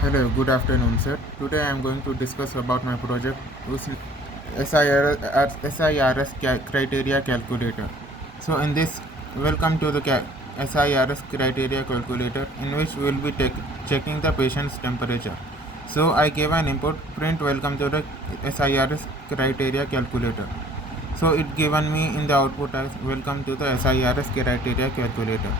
Hello, good afternoon, sir. Today I am going to discuss about my project, which is SIRS criteria calculator. So, in this, welcome to the SIRS criteria calculator, in which we will be checking the patient's temperature. So, I gave an input print welcome to the SIRS criteria calculator. So, it given me in the output as welcome to the SIRS criteria calculator.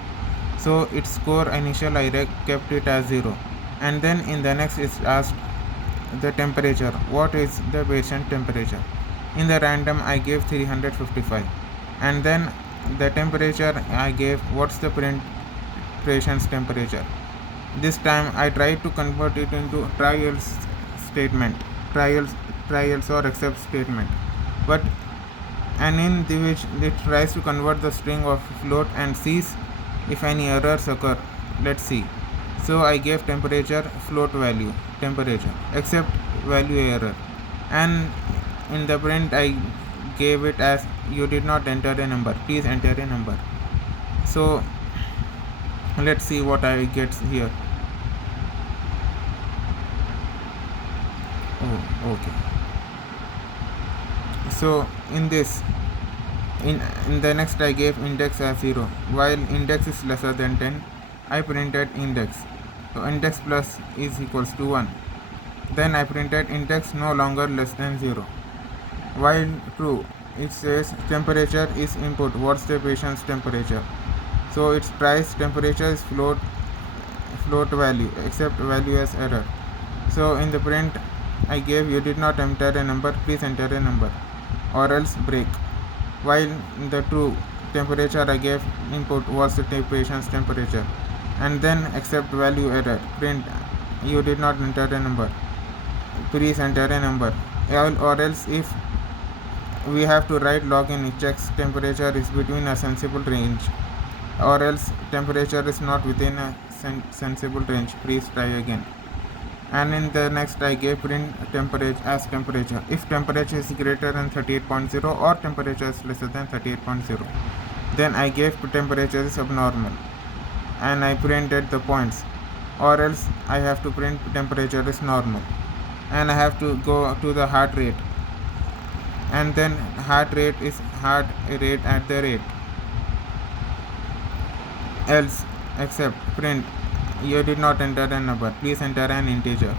So its score initial I kept it as 0, and then in the next it's asked the temperature, what is the patient temperature. In the random I gave 355, and then the temperature I gave what's the patient's temperature. This time I tried to convert it into statement trials or except statement, but and in which it tries to convert the string of float and sees if any errors occur. Let's see. So I gave temperature float value temperature except value error, and in the print I gave it as you did not enter a number, please enter a number. So let's see what I get here. Oh, okay. So in this, in the next I gave index as 0. While index is lesser than 10, I printed index. So index plus is equals to 1. Then I printed index no longer less than 0. While true, it says temperature is input. What's the patient's temperature? So its price temperature is float value except value as error. So in the print I gave you did not enter a number, please enter a number, or else break. While in the true, temperature I gave input was the patient's temperature, and then except value error, print you did not enter a number, please enter a number, or else if we have to write login, it checks temperature is between a sensible range, or else temperature is not within a sensible range, please try again. And in the next I gave print temperature as temperature if temperature is greater than 38.0 or temperature is lesser than 38.0. Then I gave temperature is abnormal, and I printed the points, or else I have to print temperature is normal, and I have to go to the heart rate, and then heart rate is heart rate at the rate, else except print you did not enter a number, please enter an integer,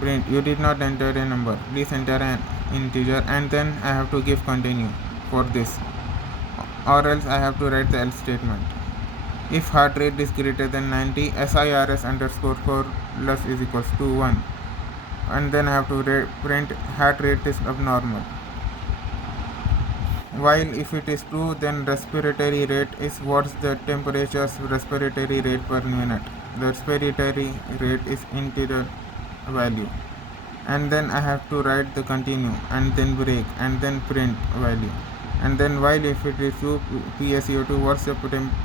print you did not enter a number, please enter an integer, and then I have to give continue for this, or else I have to write the else statement. If heart rate is greater than 90, SIRS underscore core plus is equals to 1, and then I have to print heart rate is abnormal. While if it is true, then respiratory rate is what's the temperature's respiratory rate per minute. The respiratory rate is integer value, and then I have to write the continue, and then break, and then print value. And then while if it is true, PaCO2, what's the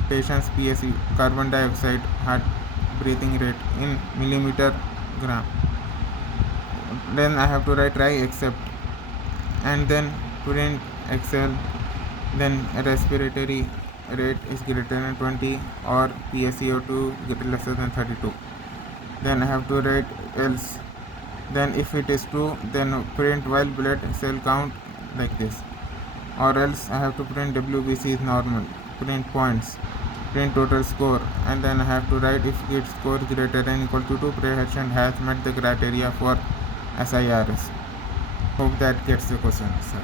patient's PaCO carbon dioxide heart breathing rate in millimeter gram. Then I have to write try except, and then print Excel, then respiratory rate is greater than 20 or PaCO2 lesser than 32. Then I have to write else. Then if it is true, then print while blood cell count like this, or else I have to print WBC is normal, print points, print total score, and then I have to write if its score greater than equal to 2, patient has met the criteria for SIRS. Hope that gets the question, sir.